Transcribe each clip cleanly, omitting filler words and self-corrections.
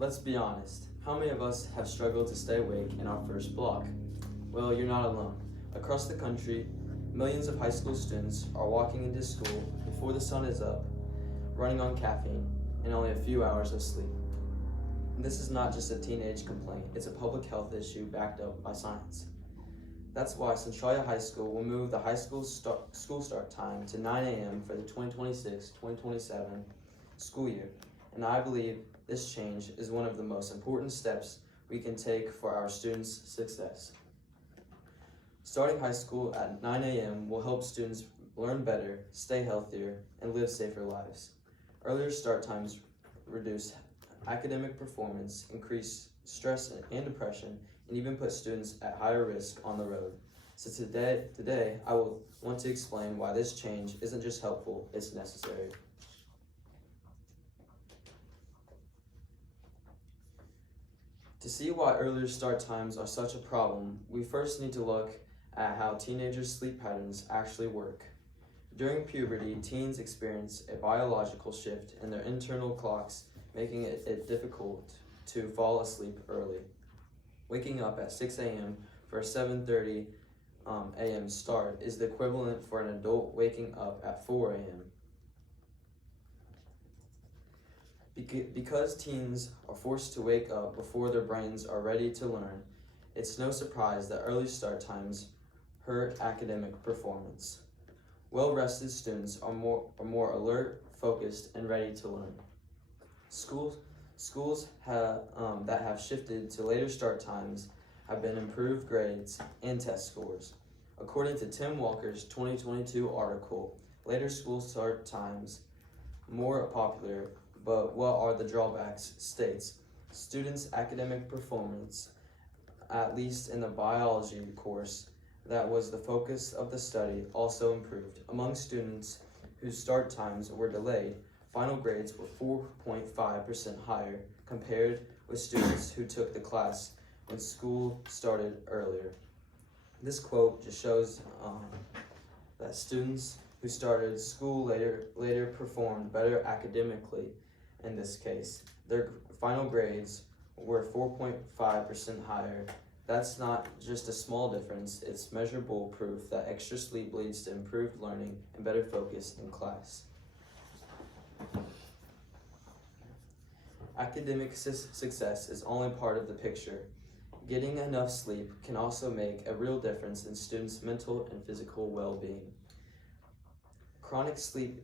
Let's be honest. How many of us have struggled to stay awake in our first block? Well, you're not alone. Across the country, millions of high school students are walking into school before the sun is up, running on caffeine, and only a few hours of sleep. This is not just a teenage complaint, it's a public health issue backed up by science. That's why Centralia High School will move the high school start time to 9 a.m. for the 2026-2027 school year, and I believe this change is one of the most important steps we can take for our students' success. Starting high school at 9 a.m. will help students learn better, stay healthier, and live safer lives. Earlier start times reduce academic performance, increase stress and depression, and even put students at higher risk on the road. So today I will want to explain why this change isn't just helpful, it's necessary. To see why earlier start times are such a problem, we first need to look at how teenagers' sleep patterns actually work. During puberty, teens experience a biological shift in their internal clocks, making it difficult to fall asleep early. Waking up at 6 a.m. for a 7:30 a.m. start is the equivalent for an adult waking up at 4 a.m. Because teens are forced to wake up before their brains are ready to learn, it's no surprise that early start times hurt academic performance. Well-rested students are more alert, focused, and ready to learn. Schools that have shifted to later start times have been improved grades and test scores. According to Tim Walker's 2022 article, later school start times more popular, but what are the drawbacks? States students' academic performance, at least in the biology course that was the focus of the study, also improved. Among students whose start times were delayed, final grades were 4.5% higher compared with students who took the class when school started earlier. This quote just shows that students who started school later performed better academically. In this case, their final grades were 4.5% higher. That's not just a small difference, it's measurable proof that extra sleep leads to improved learning and better focus in class. Academic success is only part of the picture. Getting enough sleep can also make a real difference in students' mental and physical well-being. Chronic sleep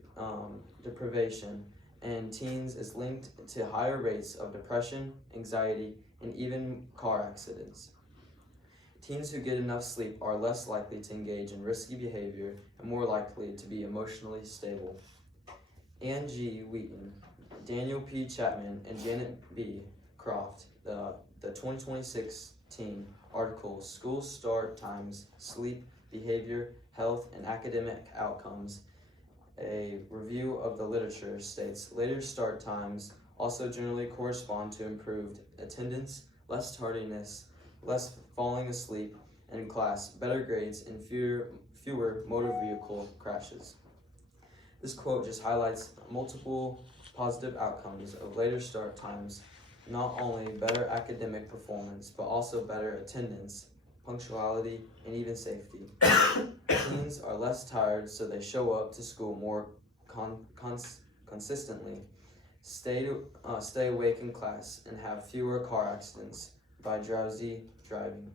deprivation in teens is linked to higher rates of depression, anxiety, and even car accidents. Teens who get enough sleep are less likely to engage in risky behavior and more likely to be emotionally stable. Ann G. Wheaton, Daniel P. Chapman, and Janet B. Croft, the 2016 article, School Start Times, Sleep, Behavior, Health, and Academic Outcomes, a review of the literature, states later start times also generally correspond to improved attendance, less tardiness, less falling asleep in class, better grades, and fewer motor vehicle crashes. This quote just highlights multiple positive outcomes of later start times, not only better academic performance, but also better attendance, punctuality, and even safety. Teens are less tired, so they show up to school more consistently, stay awake in class, and have fewer car accidents by drowsy driving.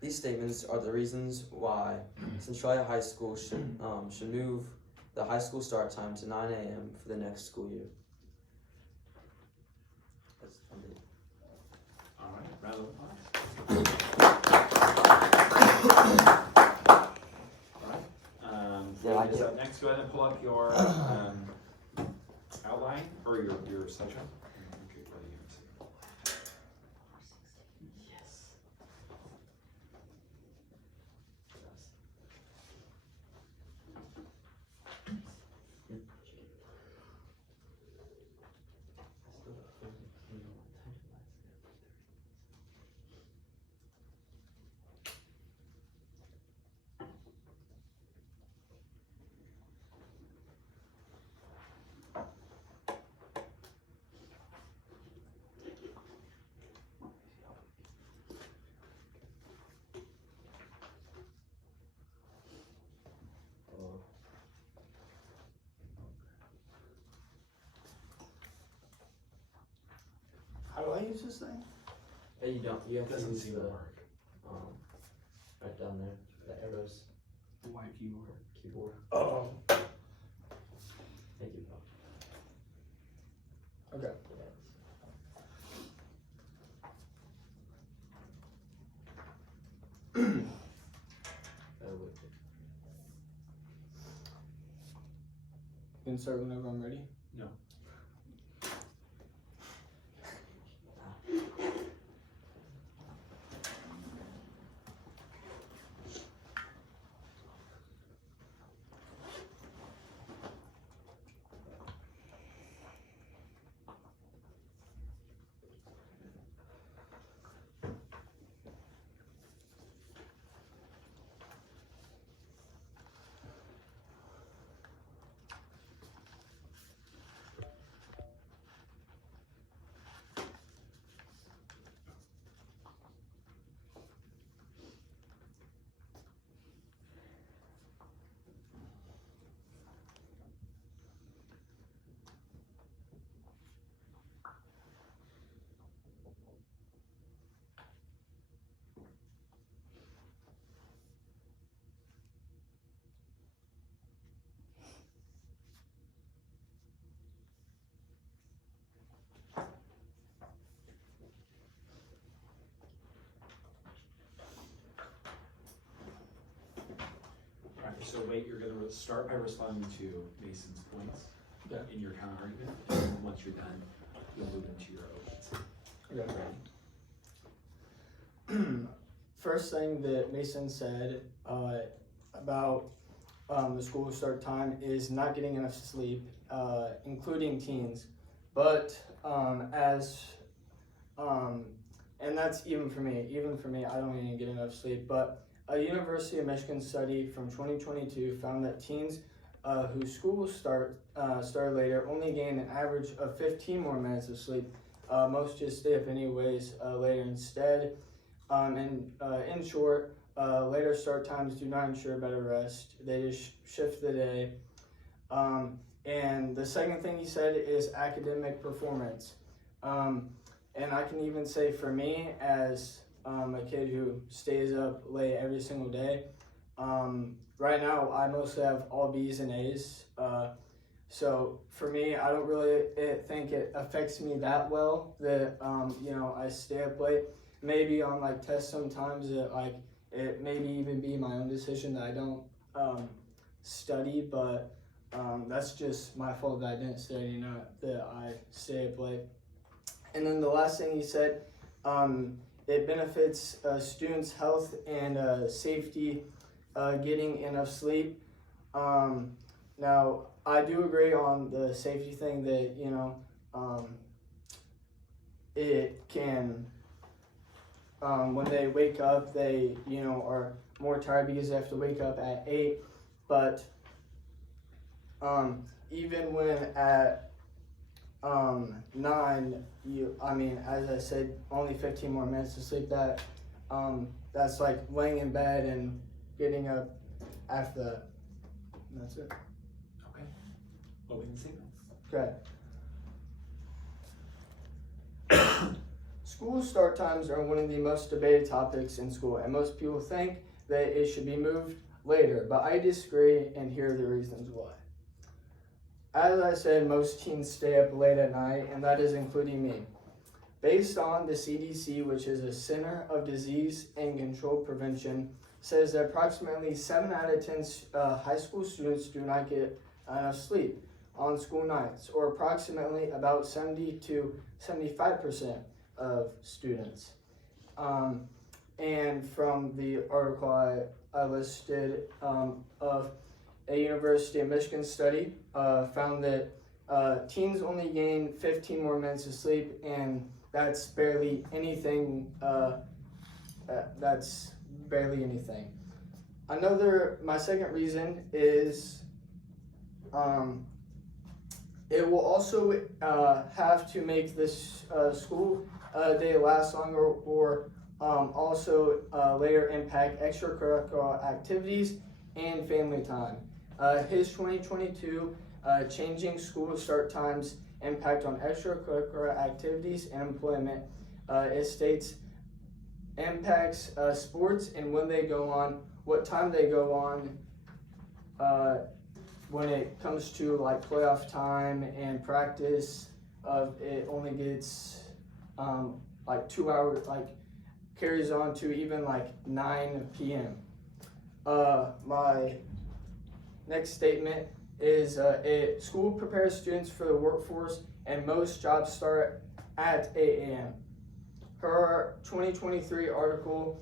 These statements are the reasons why Centralia High School should move the high school start time to 9 a.m. for the next school year. All right, round of applause. All right, Floyd is up next. Go ahead and pull up your outline or your slideshow. How do I use this thing? Hey, you don't. You have to Doesn't use seem the to work. right down there, the arrows The white keyboard. keyboard. Oh. Thank you, bro. Okay. Wait. You can start whenever I'm ready. No. Alright, so Waite, you're gonna start by responding to Mason's points Okay. in your counter argument. And once you're done, you'll move into your opens. Okay. First thing that Mason said about the school start time is not getting enough sleep, including teens. But and that's even for me. Even for me, I don't even get enough sleep. But a University of Michigan study from 2022 found that teens whose schools started later only gain an average of 15 more minutes of sleep. Most just stay up anyways later instead. In short, later start times do not ensure better rest. They just shift the day. And the second thing he said is academic performance. And I can even say for me, as a kid who stays up late every single day, right now I mostly have all B's and A's. So for me, I don't really think it affects me that well that I stay up late. Maybe on like tests sometimes it maybe even be my own decision that I don't study, but that's just my fault that I didn't study, not that I stay up late. And then the last thing he said, it benefits students' health and safety getting enough sleep. Now, I do agree on the safety thing that, it can, when they wake up, they, are more tired because they have to wake up at 8. But even when at 9, as I said, only 15 more minutes to sleep. That's like laying in bed and getting up after that. And that's it. Okay. Opening statements. Okay. School start times are one of the most debated topics in school, and most people think that it should be moved later, but I disagree, and here are the reasons why. As I said, most teens stay up late at night, and that is including me. Based on the CDC, which is a Center of Disease and Control Prevention, says that approximately 7 out of 10 high school students do not get enough sleep on school nights, or approximately about 70 to 75% of students. And from the article I listed of a University of Michigan study, found that teens only gain 15 more minutes of sleep, and that's barely anything. My second reason is it will also have to make this school day last longer, or also later impact extracurricular activities and family time. His 2022 changing school start times impact on extracurricular activities and employment. It states impacts sports and when they go on, what time they go on, when it comes to like playoff time and practice, it only gets like 2 hours, like carries on to even like 9 p.m. My next statement is school prepares students for the workforce and most jobs start at 8 a.m. Her 2023 article,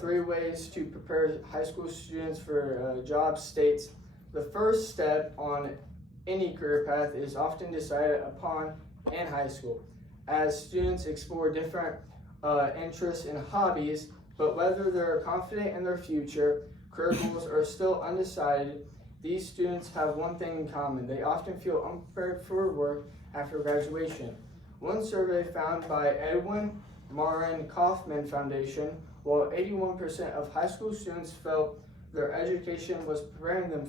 3 Ways to Prepare High School Students for Jobs, states, the first step on any career path is often decided upon in high school, as students explore different interests and hobbies, but whether they're confident in their future, career goals are still undecided. These students have one thing in common. They often feel unprepared for work after graduation. One survey found by Edwin Marin Kaufman Foundation, while 81% of high school students felt their education was preparing them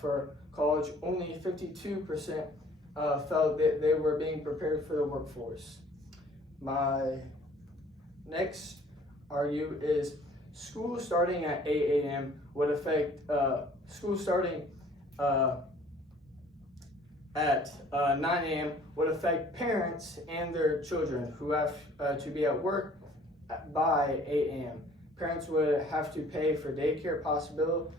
for college, only 52% felt that they were being prepared for the workforce. My next argue is school starting at 8 a.m. would affect school starting at 9 a.m. would affect parents and their children who have to be at work by 8 a.m. Parents would have to pay for daycare possible.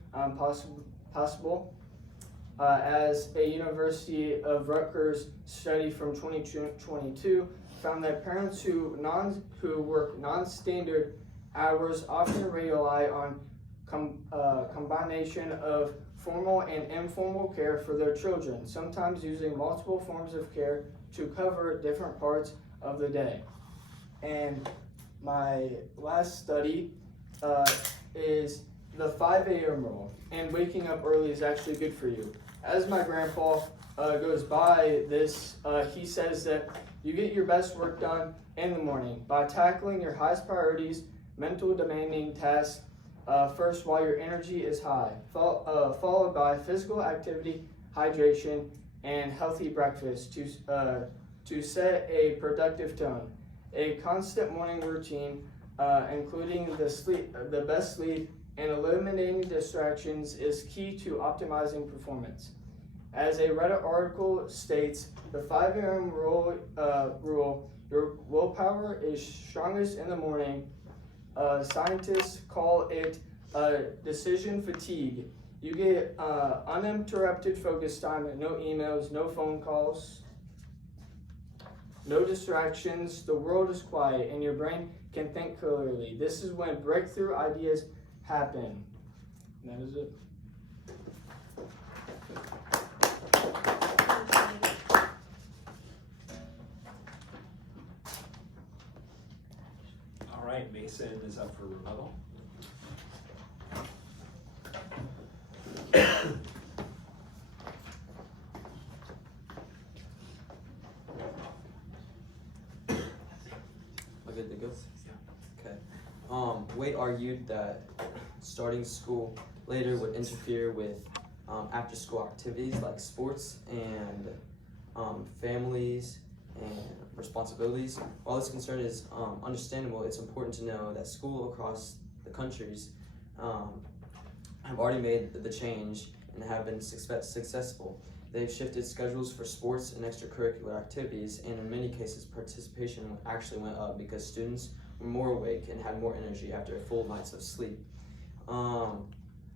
As a University of Rutgers study from 2022 found that parents who work non-standard hours often rely on combination of formal and informal care for their children, sometimes using multiple forms of care to cover different parts of the day. And my last study is the 5 a.m. rule, and waking up early is actually good for you. As my grandpa goes by this, he says that you get your best work done in the morning by tackling your highest priorities, mental demanding tasks first while your energy is high, followed by physical activity, hydration, and healthy breakfast to set a productive tone. A constant morning routine, including the best sleep and eliminating distractions, is key to optimizing performance. As a Reddit article states, the 5 a.m. rule, your willpower is strongest in the morning. Scientists call it decision fatigue. You get uninterrupted focus time, no emails, no phone calls, no distractions, the world is quiet, and your brain can think clearly. This is when breakthrough ideas happen. And that is it. All right, Mason is up for rebuttal. Good to go? Okay. Waite argued that starting school later would interfere with after-school activities like sports and families and responsibilities. While this concern is understandable, it's important to know that schools across the countries have already made the change and have been successful. They've shifted schedules for sports and extracurricular activities, and in many cases, participation actually went up because students were more awake and had more energy after full nights of sleep.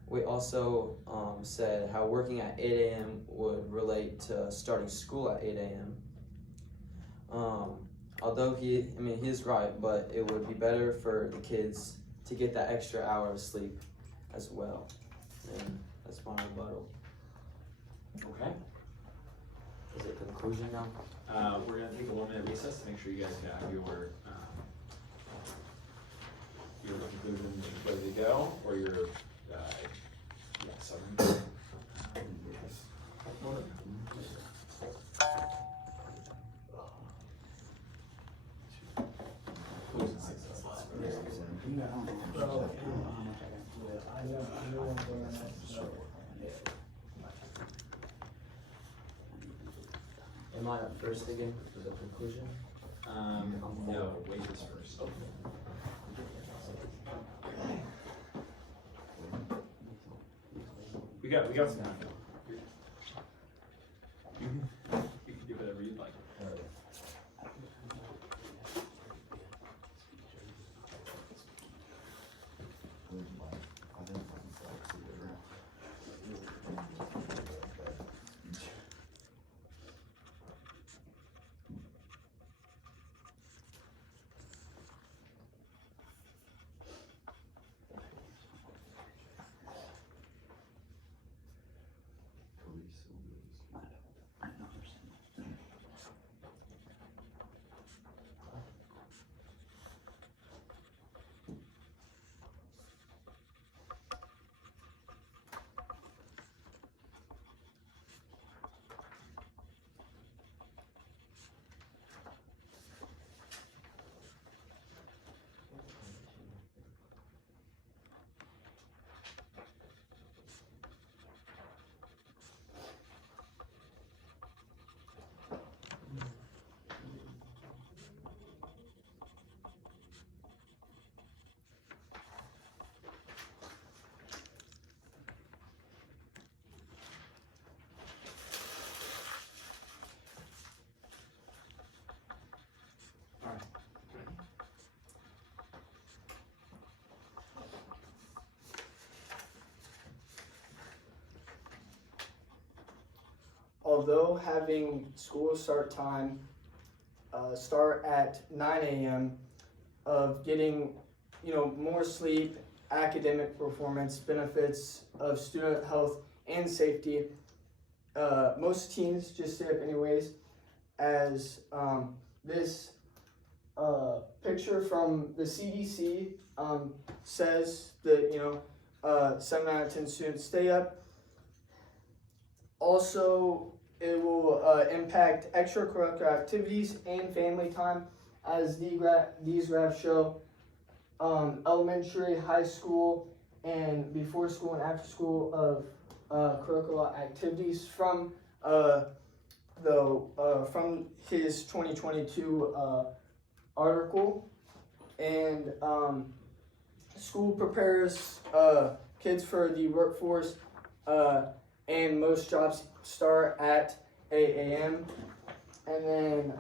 We also said how working at 8 a.m. would relate to starting school at 8 a.m. Although he is right, but it would be better for the kids to get that extra hour of sleep as well. And that's my rebuttal. Okay. Is it conclusion now? We're going to take a 1-minute recess to make sure you guys got your conclusion ready to go, or your summary. Am I up first again for the conclusion? No, Waite is first. We got some time. You can do whatever you'd like. Although having school start time start at 9 a.m. of getting more sleep, academic performance, benefits of student health and safety, most teens just stay up anyways, as this picture from the CDC says that 7 out of 10 students stay up. Also, it will impact extracurricular activities and family time, as these graphs show. Elementary, high school, and before school and after school of curricular activities from from his 2022 article. And school prepares kids for the workforce. And most jobs start at 8 a.m. And then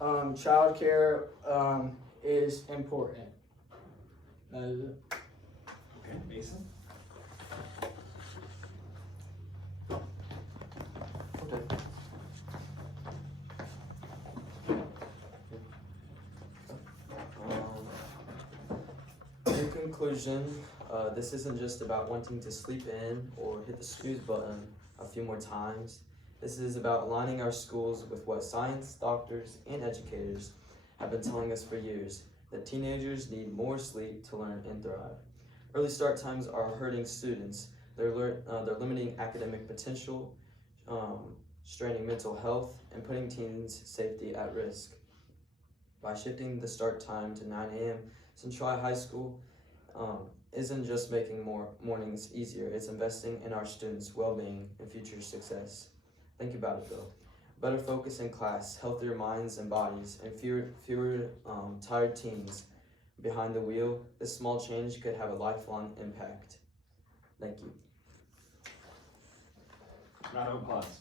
childcare is important. That is it. Okay, Mason? Okay. In conclusion, this isn't just about wanting to sleep in or hit the snooze button a few more times. This is about aligning our schools with what science, doctors, and educators have been telling us for years, that teenagers need more sleep to learn and thrive. Early start times are hurting students. They're limiting academic potential, straining mental health, and putting teens' safety at risk. By shifting the start time to 9 a.m., Central High School isn't just making more mornings easier, it's investing in our students' well-being and future success. Think about it though. Better focus in class, healthier minds and bodies, and fewer tired teens behind the wheel. This small change could have a lifelong impact. Thank you. Round of applause.